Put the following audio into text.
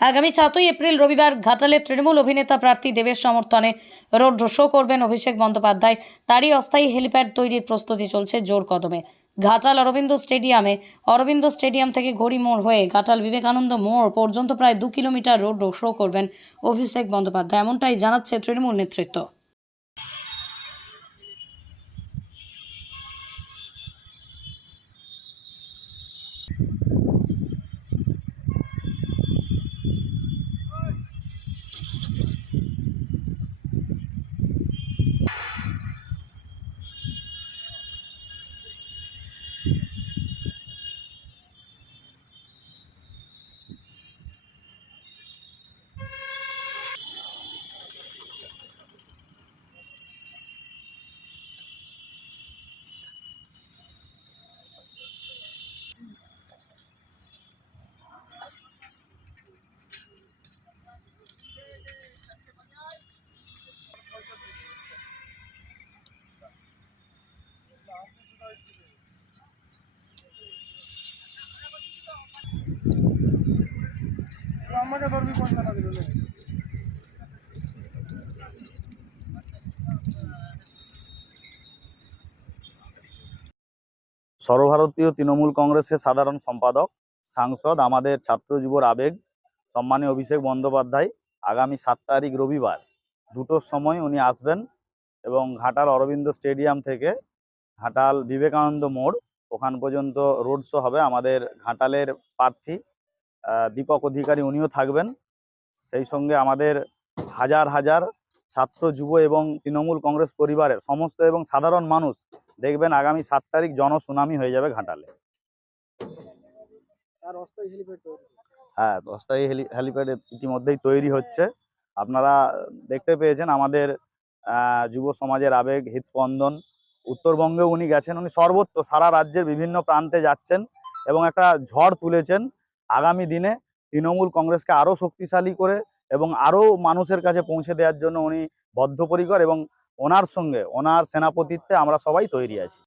আগামী সাতই এপ্রিল রবিবার ঘাটালে তৃণমূল অভিনেতা প্রার্থী দেবের সমর্থনে রোড শো করবেন অভিষেক বন্দ্যোপাধ্যায়। তারই অস্থায়ী হেলিপ্যাড তৈরির প্রস্তুতি চলছে জোর কদমে। ঘাটাল অরবিন্দ স্টেডিয়ামে, অরবিন্দ স্টেডিয়াম থেকে ঘড়ি মোড় হয়ে ঘাটাল বিবেকানন্দ মোড় পর্যন্ত প্রায় দু কিলোমিটার রোড শো করবেন অভিষেক বন্দ্যোপাধ্যায়। এমনটাই জানাচ্ছে তৃণমূল নেতৃত্ব। সর্বভারতীয় তৃণমূল কংগ্রেসের সাধারণ সম্পাদক, সাংসদ আমাদের ছাত্র যুবর আবেগ সম্মানীয় অভিষেক বন্দ্যোপাধ্যায় আগামী সাত তারিখ রবিবার। দুটোর সময় উনি আসবেন এবং ঘাটাল অরবিন্দ স্টেডিয়াম থেকে ঘাটাল বিবেকানন্দ মোড়। ওখান পর্যন্ত রোড শো হবে। আমাদের ঘাটালের প্রার্থী দীপক অধিকারী উনিও থাকবেন। সেই সঙ্গে আমাদের হাজার হাজার ছাত্র যুব এবং তৃণমূল কংগ্রেস পরিবারের সমস্ত এবং সাধারণ মানুষ দেখবেন আগামী সাত তারিখ জনসুনামি হয়ে যাবে ঘাটালে। হ্যাঁ অস্থায়ী হেলিপ্যাড হ্যাঁ ইতিমধ্যেই তৈরি হচ্ছে। আপনারা দেখতে পেয়েছেন আমাদের যুব সমাজের আবেগ হৃদস্পন্দন উত্তরবঙ্গেও উনি গেছেন, উনি সর্বত্র সারা রাজ্যের বিভিন্ন প্রান্তে যাচ্ছেন এবং একটা ঝড় তুলেছেন। আগামী দিনে তৃণমূল কংগ্রেসকে আরও শক্তিশালী করে এবং আরও মানুষের কাছে পৌঁছে দেওয়ার জন্য উনি বদ্ধপরিকর এবং ওনার সঙ্গে, ওনার সেনাপতিত্বে আমরা সবাই তৈরি আছি।